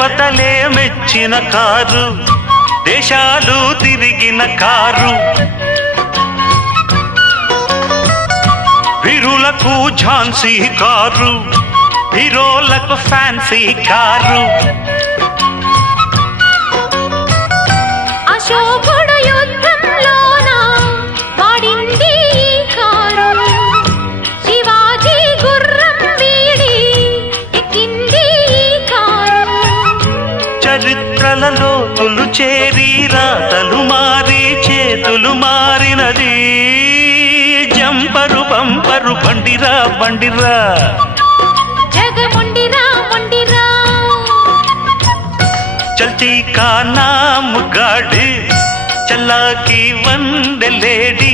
దేవతలే మెచ్చిన కారు, దేశాలు తిరిగిన కారు, వీరులకు ఝాన్సీ కారు, హీరోలకు ఫ్యాన్సీ కారు. అశోకుడు యుద్ధంలోన వాడింది కారు, శివాజీ గుర్రం వీడి ఎక్కింది కారు. చరిత్రలలో చేరి రాతలు మారి చేతులు మారినది, జంపరు బంపరు బండిరా బండిరా, జగముండిరా ముండిరా. చల్తీ కా నామ్ గాడి, చల్లాకి వందలేడి.